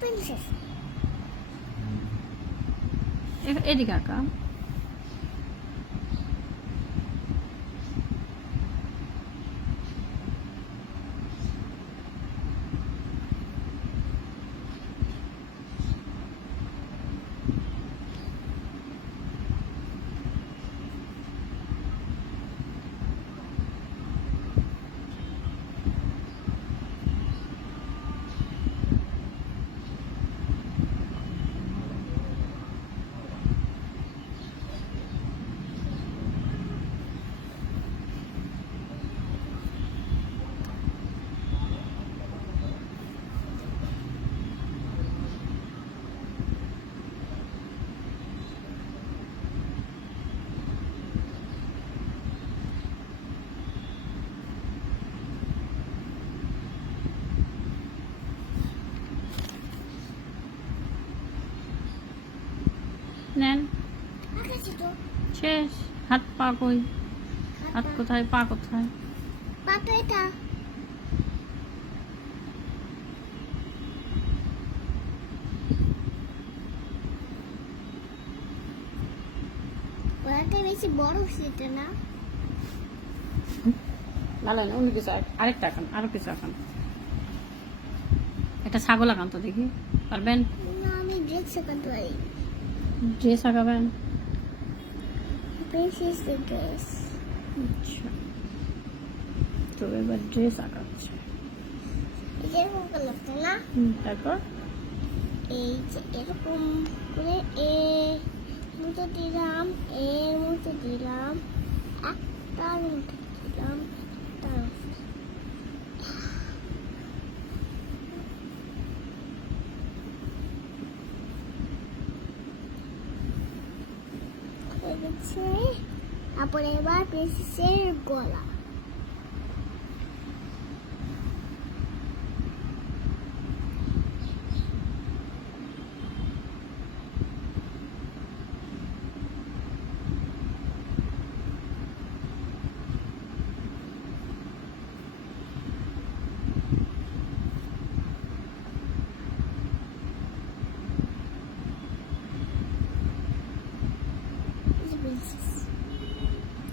Princess এদিকে আঁকা। নেন, আকাশে তো শেষ। হাত পা কই? হাত কোথায়, পা কোথায়? পা তো এটা ওটা বেশি বড় সেটা না ভালো না, অন্য কিছু আরেকটা আঁকান, আরো কিছু আঁকান। একটা ছাগল আঁকান তো দেখি, পারবেন? না আমি ড্রেস শেখাতে পারি ড্রেস আঁকাবেন? প্রিন্সেস ড্রেস আচ্ছা, তো এবার ড্রেস আঁকাচ্ছে। এরকম লাগছে না তারপর এই যে এরকম করে এ মুছে দিলাম এর মুছে দিলাম একটা মুছে দিলাম একটা হয়ে গেছে তারপরে এবার প্রিন্সেসের গলা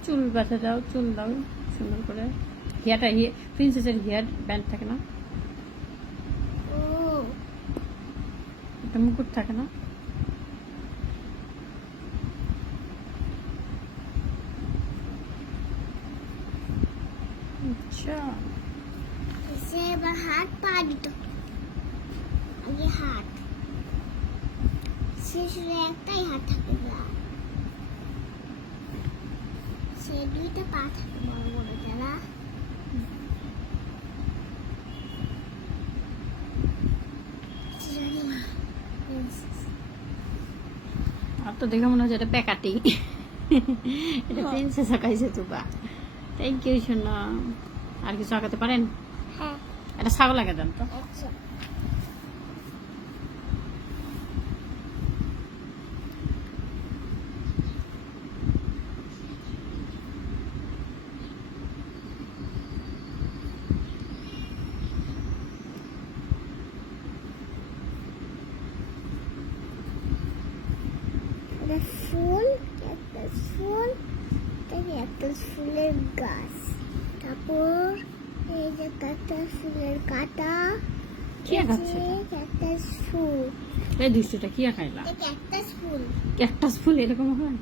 চুল বাঁধা দাও, চুল দাও সুন্দর করে। হেয়ারটা প্রিন্সেসের হেয়ার ব্যান্ড থাকে না, ও একটা মুকুট থাকে না? আচ্ছা, সে এবার হাত পা দিত আগে হাত শেষে একটাই হাত থাকে না সে দুইটা পা থাকে বড় বড় যারা আর তো দেখে মনে হচ্ছে এটা প্যাকাটি। এটা প্রিন্সেস আঁকাইছে তুবা। থ্যাংক ইউ সোনা। আর কিছু আঁকাতে পারেন? হ্যাঁ এটা ছাগল আঁকা দেন তো। আচ্ছা ফুল একটা ফুলের গাছ তারপর এই যে একটা ফুলের কাটা কি আঁকাচ্ছে এটা? একটা ফুল এই দুষ্টটা কি আঁকাইলা? একটা ফুল ক্যাকটাস ফুল এরকম হয়?